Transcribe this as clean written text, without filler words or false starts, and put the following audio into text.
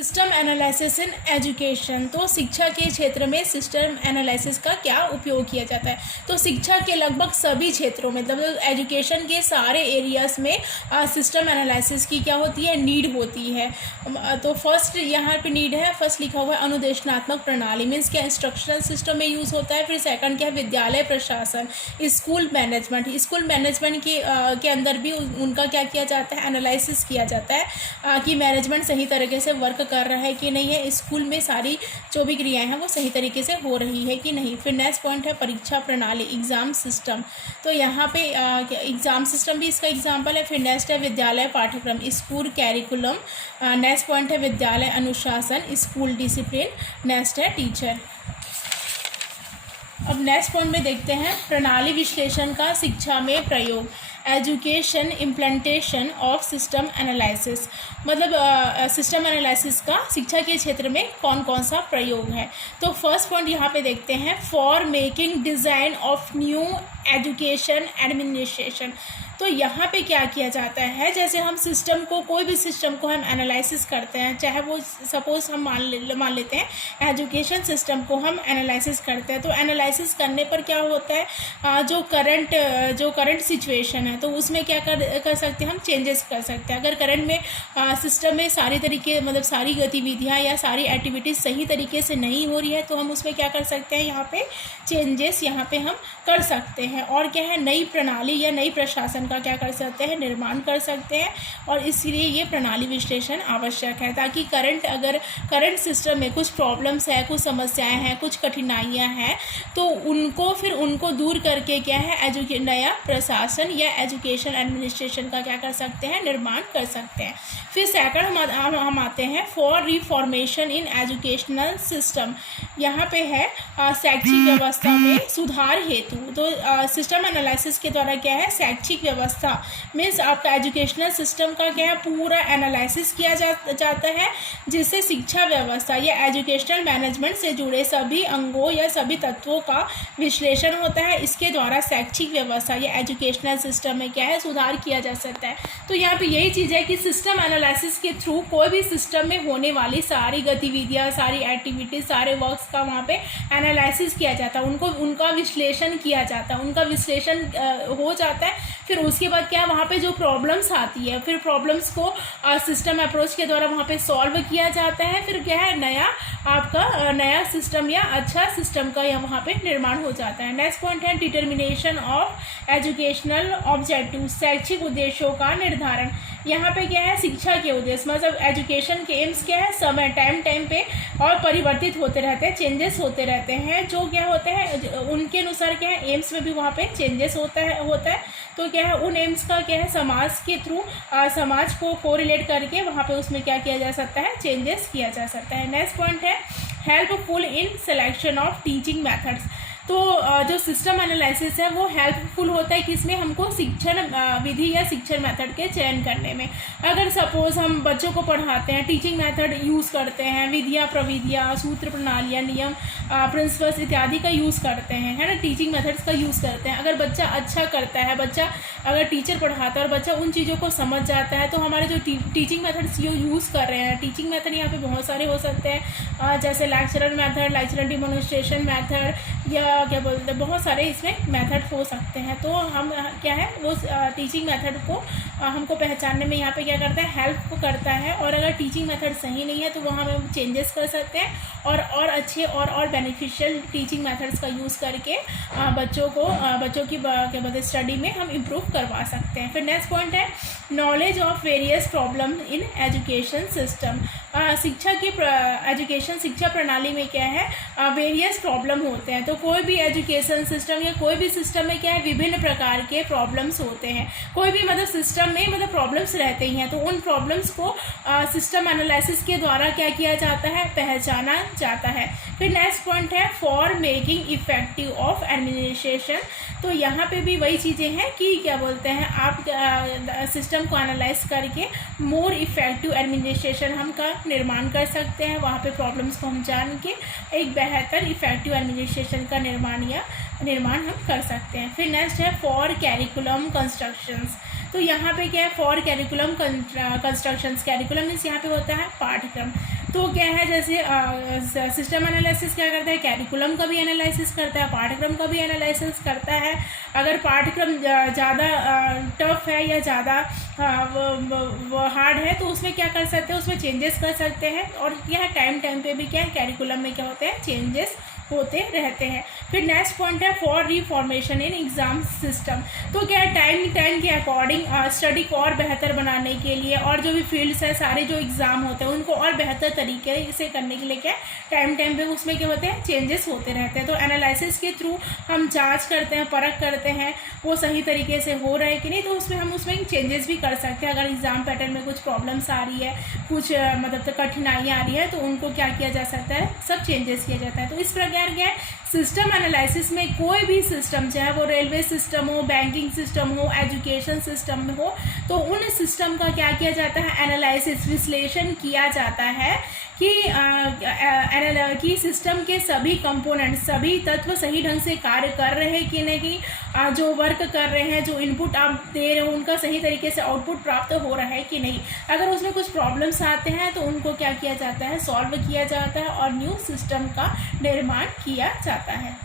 System analysis in education. तो शिक्षा के क्षेत्र में सिस्टम एनालिसिस का क्या उपयोग किया जाता है। तो शिक्षा के लगभग सभी क्षेत्रों में मतलब एजुकेशन के सारे एरियाज में सिस्टम एनालिसिस की क्या होती है, नीड होती है। तो फर्स्ट यहाँ पे नीड है, फर्स्ट लिखा हुआ है अनुदेशनात्मक प्रणाली, मीन्स क्या इंस्ट्रक्शनल सिस्टम में यूज़ होता है। फिर सेकंड क्या है, विद्यालय प्रशासन, स्कूल मैनेजमेंट। स्कूल मैनेजमेंट के अंदर भी उनका क्या किया जाता है, एनालिसिस किया जाता है कि मैनेजमेंट सही तरीके से वर्क कर रहा है कि नहीं है, स्कूल में सारी जो भी क्रियाएं हैं वो सही तरीके से हो रही है कि नहीं। फिर नेक्स्ट पॉइंट है परीक्षा प्रणाली, एग्ज़ाम सिस्टम। तो यहाँ पे एग्ज़ाम सिस्टम भी इसका एग्जाम्पल है। फिर नेक्स्ट है विद्यालय पाठ्यक्रम, स्कूल कैरिकुलम। नेक्स्ट पॉइंट है विद्यालय अनुशासन, स्कूल डिसिप्लिन। नेक्स्ट है टीचर। अब नेक्स्ट पॉइंट में देखते हैं प्रणाली विश्लेषण का शिक्षा में प्रयोग, education implementation of system analysis. मतलब सिस्टम एनालिसिस का शिक्षा के क्षेत्र में कौन कौन सा प्रयोग है। तो फर्स्ट पॉइंट यहाँ पे देखते हैं for making design of new education administration. तो यहाँ पे क्या किया जाता है, जैसे हम सिस्टम को, कोई भी सिस्टम को हम एनालिसिस करते हैं, चाहे वो सपोज हम मान लेते हैं एजुकेशन सिस्टम को हम एनालिसिस करते हैं। तो एनालिसिस करने पर क्या होता है, जो करंट सिचुएशन है तो उसमें क्या कर सकते हैं, हम चेंजेस कर सकते हैं। अगर करंट में सिस्टम में सारी तरीके मतलब सारी गतिविधियाँ या सारी एक्टिविटीज़ सही तरीके से नहीं हो रही है तो हम उसमें क्या कर सकते हैं, यहाँ पे चेंजेस यहाँ पे हम कर सकते हैं। और क्या है, नई प्रणाली या नई प्रशासन का क्या कर सकते हैं, निर्माण कर सकते हैं। और इसलिए ये प्रणाली विश्लेषण आवश्यक है ताकि करंट सिस्टम में कुछ प्रॉब्लम्स है, कुछ समस्याएं हैं, कुछ कठिनाइयां हैं तो उनको दूर करके क्या है नया प्रशासन या एजुकेशन एडमिनिस्ट्रेशन का क्या कर सकते हैं, निर्माण कर सकते हैं। फिर सेकंड हम आते हैं for reformation in educational system. यहाँ पे है शैक्षिक व्यवस्था में सुधार हेतु। तो सिस्टम एनालिसिस के द्वारा क्या है, शैक्षिक व्यवस्था मीन्स आपका एजुकेशनल सिस्टम का क्या है, पूरा एनालिसिस किया जाता है जिससे शिक्षा व्यवस्था या एजुकेशनल मैनेजमेंट से जुड़े सभी अंगों या सभी तत्वों का विश्लेषण होता है। इसके द्वारा शैक्षिक व्यवस्था या एजुकेशनल सिस्टम में क्या है, सुधार किया जा सकता है। तो यहाँ पे यही चीज़ है कि सिस्टम एनालिसिस के थ्रू कोई भी सिस्टम में होने वाली सारी गतिविधियाँ, सारी एक्टिविटीज, सारे वर्क्स का वहाँ पे एनालिसिस किया जाता है, उनका विश्लेषण किया जाता है, उनका विश्लेषण हो जाता है। फिर उसके बाद क्या, वहाँ पे जो प्रॉब्लम्स आती है फिर प्रॉब्लम्स को सिस्टम अप्रोच के द्वारा वहाँ पे सॉल्व किया जाता है। फिर क्या है, नया सिस्टम या अच्छा सिस्टम का यहाँ वहाँ पे निर्माण हो जाता है। नेक्स्ट पॉइंट है डिटर्मिनेशन ऑफ एजुकेशनल ऑब्जेक्टिव, शैक्षिक उद्देश्यों का निर्धारण। यहाँ पे क्या है, शिक्षा के उद्देश्य मतलब एजुकेशन के एम्स क्या है, समय टाइम पे और परिवर्तित होते रहते हैं, चेंजेस होते रहते हैं। जो क्या होते हैं उनके अनुसार क्या है, एम्स में भी वहाँ पे चेंजेस होता है। तो क्या है, उन एम्स का क्या है, समाज के थ्रू समाज को कोरिलेट करके वहाँ पे उसमें क्या किया जा सकता है, चेंजेस किया जा सकता है। नेक्स्ट पॉइंट है helpful in selection of teaching methods. तो जो सिस्टम एनालिसिस है वो हेल्पफुल होता है किसमें, हमको शिक्षण विधि या शिक्षण मेथड के चयन करने में। अगर सपोज हम बच्चों को पढ़ाते हैं, टीचिंग मेथड यूज़ करते हैं, विधियाँ प्रविधियाँ, सूत्र प्रणालियाँ, नियम प्रिंसिपल्स इत्यादि का यूज़ करते हैं, है ना, टीचिंग मेथड्स का यूज़ करते हैं। अगर बच्चा अच्छा करता है, अगर टीचर पढ़ाता है और बच्चा उन चीज़ों को समझ जाता है तो हमारे जो टीचिंग मेथड्स यूज़ कर रहे हैं, टीचिंग मेथड यहाँ पे बहुत सारे हो सकते हैं, जैसे लेक्चरल मेथड, लेक्चरल डिमोन्स्ट्रेशन मेथड या क्या बोलते हैं, बहुत सारे इसमें मेथड हो सकते हैं। तो हम क्या है वो टीचिंग मेथड को हमको पहचानने में यहाँ पे क्या करता है, हेल्प करता है। और अगर टीचिंग मेथड सही नहीं है तो वहाँ हम चेंजेस कर सकते हैं और अच्छे और बेनिफिशियल टीचिंग मेथड्स का यूज़ करके बच्चों की क्या बोलते हैं स्टडी में हम इम्प्रूव करवा सकते हैं। फिर नेक्स्ट पॉइंट है knowledge of various problem in education system. शिक्षा प्रणाली में क्या है, वेरियस प्रॉब्लम होते हैं। तो कोई भी एजुकेशन सिस्टम या कोई भी सिस्टम में क्या है, विभिन्न प्रकार के प्रॉब्लम्स होते हैं। कोई भी मतलब सिस्टम में मतलब प्रॉब्लम्स रहते ही हैं तो उन प्रॉब्लम्स को सिस्टम एनालिसिस के द्वारा क्या किया जाता है, पहचाना जाता है। फिर नेक्स्ट पॉइंट है for making effective of administration. तो यहाँ पे भी वही चीज़ें हैं कि क्या बोलते हैं, आप सिस्टम को एनालाइज करके मोर इफेक्टिव एडमिनिस्ट्रेशन हम का निर्माण कर सकते हैं। वहाँ पे प्रॉब्लम्स को हम जान के एक बेहतर इफेक्टिव एडमिनिस्ट्रेशन का निर्माण हम कर सकते हैं। फिर नेक्स्ट है फॉर कैरिकुलम कंस्ट्रक्शंस। तो यहाँ पे क्या है, for curriculum constructions, curriculum means यहाँ पे होता है पाठ्यक्रम। तो क्या है, जैसे सिस्टम एनालिसिस क्या करता है, कैरिकुलम का भी एनालिसिस करता है, पाठ्यक्रम का भी एनालिसिस करता है। अगर पाठ्यक्रम ज़्यादा टफ है या ज़्यादा हार्ड है तो उसमें क्या कर सकते हैं, उसमें चेंजेस कर सकते हैं। और यह टाइम पे भी क्या है, कैरिकुलम में क्या होते हैं, चेंजेस होते रहते हैं। फिर नेक्स्ट पॉइंट है for reformation in exam system. तो क्या है, टाइम के अकॉर्डिंग स्टडी को और बेहतर बनाने के लिए और जो भी फील्ड्स है, सारे जो एग्ज़ाम होते हैं उनको और बेहतर तरीके से करने के लिए क्या टाइम पे उसमें क्या होते हैं, चेंजेस होते रहते हैं। तो एनालिसिस के थ्रू हम जांच करते हैं, परख करते हैं वो सही तरीके से हो रहा है कि नहीं, तो उसमें चेंजेस भी कर सकते हैं। अगर एग्ज़ाम पैटर्न में कुछ प्रॉब्लम्स आ रही है, कुछ मतलब तो कठिनाइयाँ आ रही है, तो उनको क्या किया जा सकता है, सब चेंजेस किया जाता है। तो इस प्रकार क्या है, सिस्टम एनालिसिस में कोई भी सिस्टम, चाहे वो रेलवे सिस्टम हो, बैंकिंग सिस्टम हो, एजुकेशन सिस्टम हो, तो उन सिस्टम का क्या किया जाता है, एनालिसिस, विश्लेषण किया जाता है कि सिस्टम के सभी कंपोनेंट, सभी तत्व सही ढंग से कार्य कर रहे हैं कि नहीं, जो वर्क कर रहे हैं, जो इनपुट आप दे रहे हो उनका सही तरीके से आउटपुट प्राप्त हो रहा है कि नहीं। अगर उसमें कुछ प्रॉब्लम्स आते हैं तो उनको क्या किया जाता है, सॉल्व किया जाता है और न्यू सिस्टम का निर्माण किया जाता है।